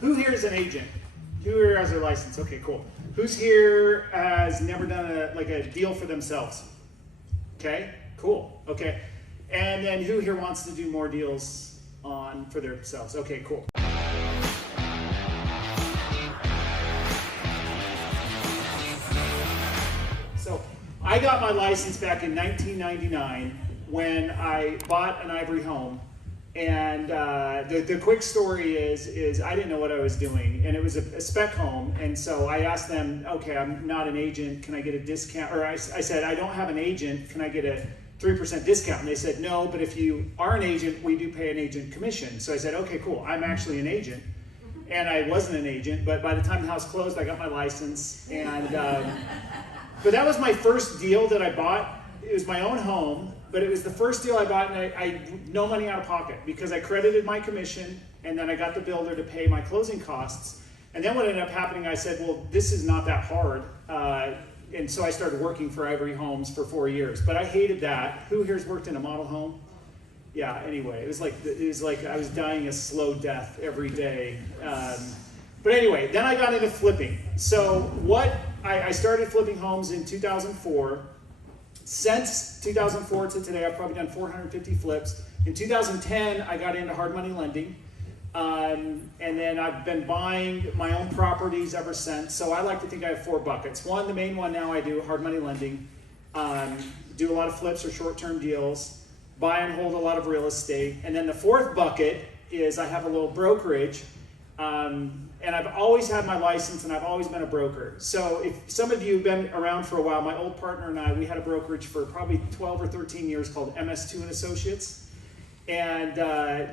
Who here is an agent? Who here has their license? Okay, cool. Who's here has never done a deal for themselves? Okay, cool. Okay, and then who here wants to do more deals for themselves? Okay, cool. So I got my license back in 1999 when I bought an ivory home. And the quick story is I didn't know what I was doing, and it was a spec home, and so I asked them, okay, I'm not an agent, can I get a discount? Or I said, I don't have an agent, can I get a 3% discount? And they said, no, but if you are an agent, we do pay an agent commission. So I said, okay, cool, I'm actually an agent. And I wasn't an agent, but by the time the house closed, I got my license. And but that was my first deal that I bought. It was my own home, but it was the first deal I bought, and I no money out of pocket because I credited my commission, and then I got the builder to pay my closing costs. And then what ended up happening, I said, well, this is not that hard. And so I started working for Ivory Homes for 4 years, but I hated that. Who here's worked in a model home? Yeah, anyway, it was like I was dying a slow death every day. But anyway, then I got into flipping. So I started flipping homes in 2004. Since 2004 to today, I've probably done 450 flips. In 2010, I got into hard money lending. And then I've been buying my own properties ever since. So I like to think I have 4 buckets. One, the main one now I do, hard money lending. Do a lot of flips or short-term deals. Buy and hold a lot of real estate. And then the 4th bucket is I have a little brokerage. And I've always had my license, and I've always been a broker. So if some of you have been around for a while, my old partner and I, we had a brokerage for probably 12 or 13 years called MS2 and Associates. And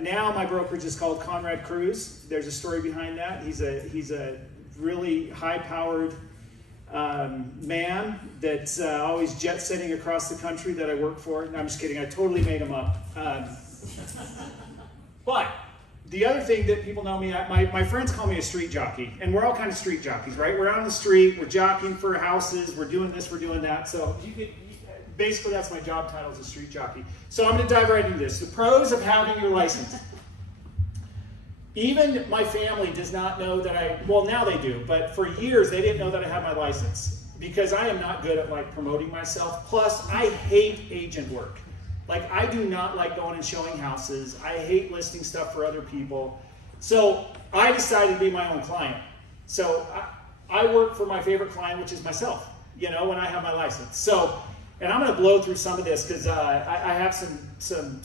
now my brokerage is called Conrad Cruz. There's a story behind that. He's a really high-powered man that's always jet-setting across the country that I work for. No, I'm just kidding. I totally made him up. But the other thing that people know me, my friends call me a street jockey, and we're all kind of street jockeys, right? We're out on the street, we're jockeying for houses, we're doing this, we're doing that. So basically that's my job title as a street jockey. So I'm going to dive right into this. The pros of having your license. Even my family does not know that well, now they do, but for years they didn't know that I had my license because I am not good at promoting myself. Plus, I hate agent work. I do not like going and showing houses. I hate listing stuff for other people. So I decided to be my own client. So I work for my favorite client, which is myself, when I have my license. So, and I'm going to blow through some of this because I have some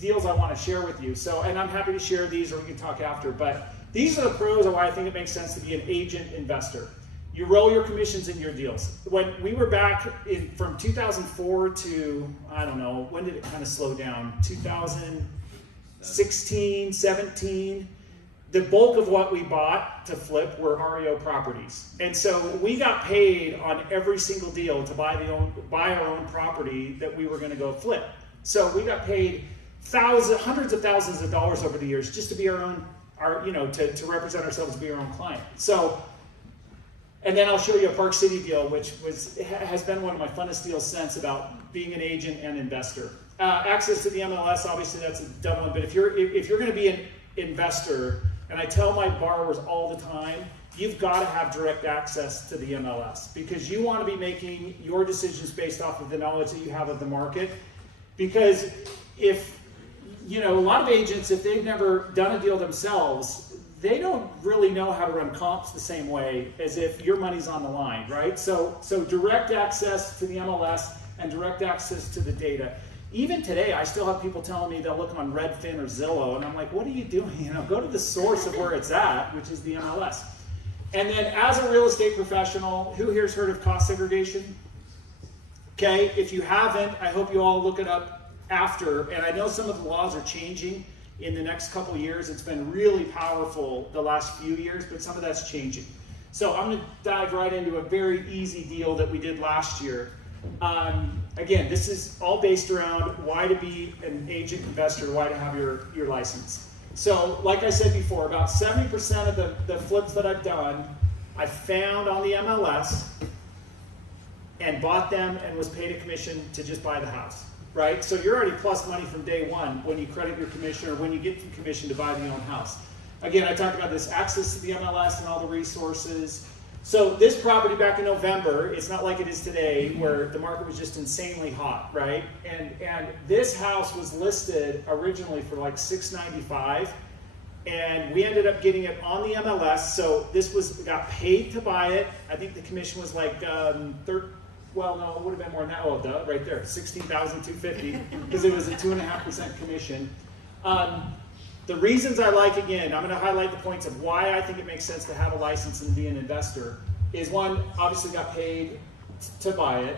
deals I want to share with you. So, and I'm happy to share these, or we can talk after. But these are the pros of why I think it makes sense to be an agent investor. You roll your commissions in your deals. When we were back from 2004 to, I don't know, when did it kind of slow down? 2016, 17. The bulk of what we bought to flip were REO properties. And so we got paid on every single deal to buy our own property that we were going to go flip. So we got paid hundreds of thousands of dollars over the years just to be to represent ourselves, to be our own client. So, and then I'll show you a Park City deal, which has been one of my funnest deals since, about being an agent and investor. Access to the MLS, obviously that's a dumb one, but if you're going to be an investor, and I tell my borrowers all the time, you've got to have direct access to the MLS because you want to be making your decisions based off of the knowledge that you have of the market. Because if, a lot of agents, if they've never done a deal themselves, they don't really know how to run comps the same way as if your money's on the line, right? So direct access to the MLS and direct access to the data. Even today, I still have people telling me they'll look on Redfin or Zillow, and I'm like, what are you doing? Go to the source of where it's at, which is the MLS. And then as a real estate professional, who here's heard of cost segregation? Okay, if you haven't, I hope you all look it up after. And I know some of the laws are changing in the next couple years. It's been really powerful the last few years, but some of that's changing. So I'm going to dive right into a very easy deal that we did last year. Again, this is all based around why to be an agent investor, why to have your license. So like I said before, about 70% of the flips that I've done, I found on the MLS and bought them and was paid a commission to just buy the house. Right? So you're already plus money from day one when you credit your commission or when you get the commission to buy the own house. again, I talked about this access to the MLS and all the resources. So this property back in November, it's not like it is today where the market was just insanely hot, right? And this house was listed originally for like $695, and we ended up getting it on the MLS. So we got paid to buy it. I think the commission was like well, no, it would have been more than that. Oh, duh, right there, $16,250, because it was a 2.5% commission. The reasons I like, again, I'm going to highlight the points of why I think it makes sense to have a license and be an investor, is one, obviously got paid to buy it,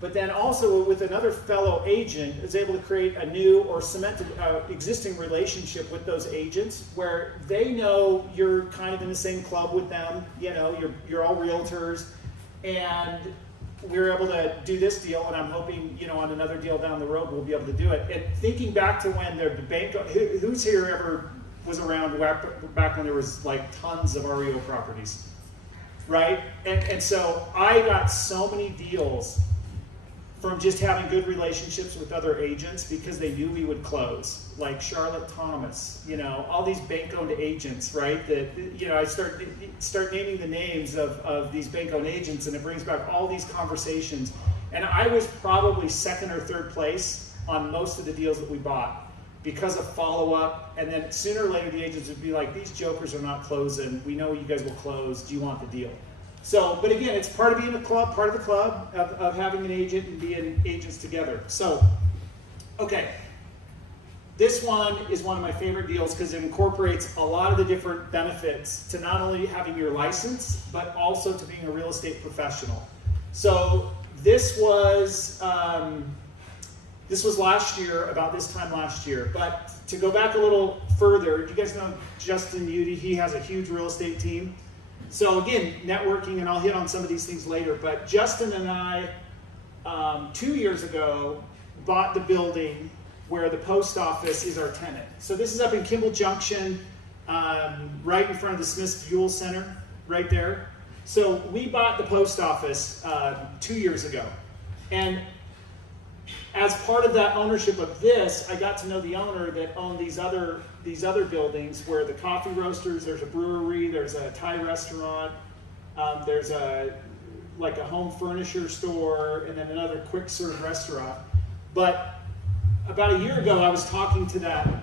but then also with another fellow agent is able to create a new or cemented existing relationship with those agents where they know you're kind of in the same club with them, you know, you're all realtors, and we're able to do this deal, and I'm hoping, you know, on another deal down the road we'll be able to do it. And thinking back to when the bank, who's here ever was around back when there was like tons of REO properties, right? And so I got so many deals from just having good relationships with other agents because they knew we would close, like Charlotte Thomas, you know, all these bank-owned agents, right? That, you know, I start naming the names of these bank-owned agents, and it brings back all these conversations. And I was probably second or third place on most of the deals that we bought because of follow-up. And then sooner or later, the agents would be like, "These jokers are not closing. We know you guys will close. Do you want the deal?" So, but again, it's part of being a club, part of the club of having an agent and being agents together. So, okay. This one is one of my favorite deals because it incorporates a lot of the different benefits to not only having your license, but also to being a real estate professional. So this was last year, about this time last year. But to go back a little further, do you guys know Justin Udy? He has a huge real estate team. So again, networking, and I'll hit on some of these things later, but Justin and I, 2 years ago, bought the building where the post office is our tenant. So this is up in Kimball Junction, right in front of the Smith's Fuel Center, right there. So we bought the post office 2 years ago. And as part of that ownership of this, I got to know the owner that owned these other buildings where the coffee roasters, there's a brewery, there's a Thai restaurant, there's like a home furniture store, and then another quick serve restaurant. But about a year ago, I was talking to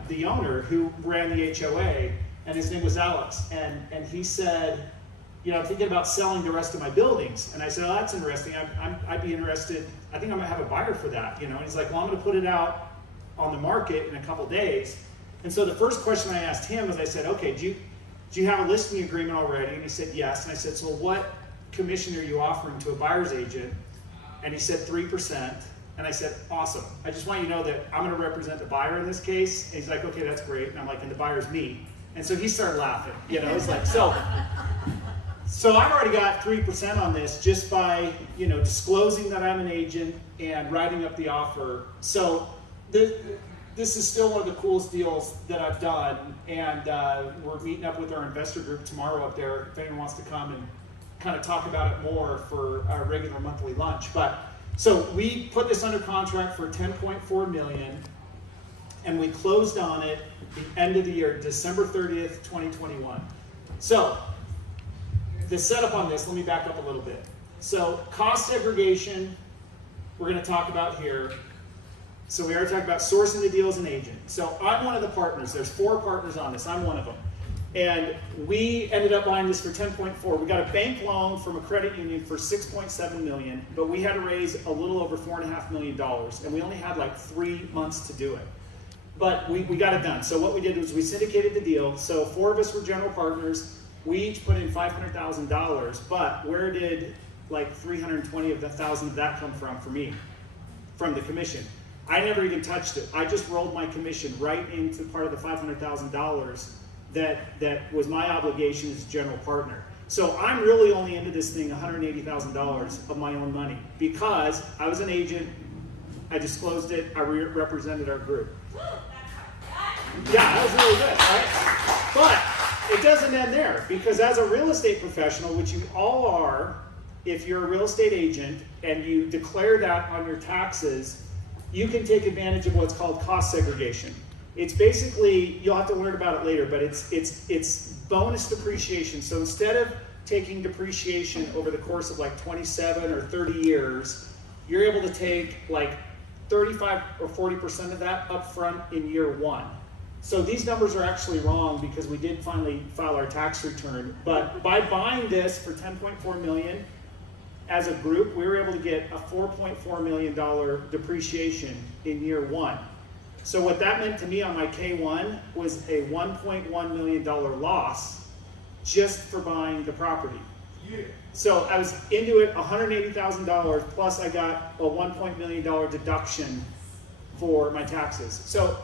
the owner who ran the HOA, and his name was Alex, and he said, you know, I'm thinking about selling the rest of my buildings. And I said, oh, that's interesting. I'd be interested. I think I might have a buyer for that, you know. And he's like, well, I'm going to put it out on the market in a couple days. And so the first question I asked him was, I said, okay, do you have a listing agreement already? And he said, yes. And I said, so what commission are you offering to a buyer's agent? And he said 3%. And I said, awesome. I just want you to know that I'm going to represent the buyer in this case. And he's like, okay, that's great. And I'm like, and the buyer's me. And so he started laughing. You know, he's like, so I've already got 3% on this just by, you know, disclosing that I'm an agent and writing up the offer. So this is still one of the coolest deals that I've done. And we're meeting up with our investor group tomorrow up there if anyone wants to come and kind of talk about it more for our regular monthly lunch. But so we put this under contract for $10.4 million, and we closed on it the end of the year, December 30th, 2021. So the setup on this, let me back up a little bit. So cost segregation, we're going to talk about here. So we already talked about sourcing the deal as an agent. So I'm one of the partners. There's 4 partners on this. I'm one of them. And we ended up buying this for 10.4. We got a bank loan from a credit union for $6.7 million, but we had to raise a little over $4.5 million, and we only had like 3 months to do it. But we got it done. So what we did was we syndicated the deal. So 4 of us were general partners. We each put in $500,000, but where did like $320,000 of that come from for me? From the commission. I never even touched it. I just rolled my commission right into part of the $500,000 that was my obligation as general partner. So I'm really only into this thing $180,000 of my own money because I was an agent, I disclosed it, I represented our group. Yeah, that was really good, right? But it doesn't end there, because as a real estate professional, which you all are, if you're a real estate agent and you declare that on your taxes, you can take advantage of what's called cost segregation. It's basically, you'll have to learn about it later, but it's bonus depreciation. So instead of taking depreciation over the course of like 27 or 30 years, you're able to take like 35 or 40% of that up front in year one. So these numbers are actually wrong because we did finally file our tax return. But by buying this for $10.4 million, as a group, we were able to get a $4.4 million depreciation in year one. So what that meant to me on my K1 was a $1.1 million loss just for buying the property. Yeah. So I was into it $180,000 plus I got a $1 million deduction for my taxes. So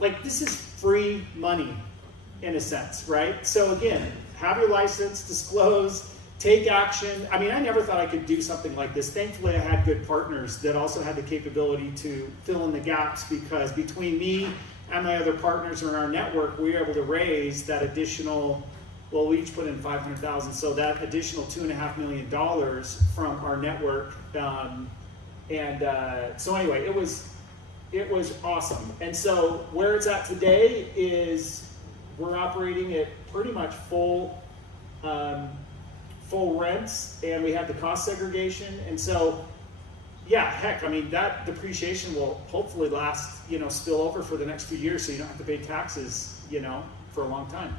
like this is free money in a sense, right? So again, have your license, disclose, take action. I mean, I never thought I could do something like this. Thankfully, I had good partners that also had the capability to fill in the gaps, because between me and my other partners in our network, we were able to raise that additional, well, we each put in $500,000, so that additional $2.5 million from our network. So anyway, it was awesome. And so where it's at today is we're operating at pretty much full rents, and we have the cost segregation. And so, yeah, heck, I mean, that depreciation will hopefully last, spill over for the next few years, so you don't have to pay taxes, for a long time.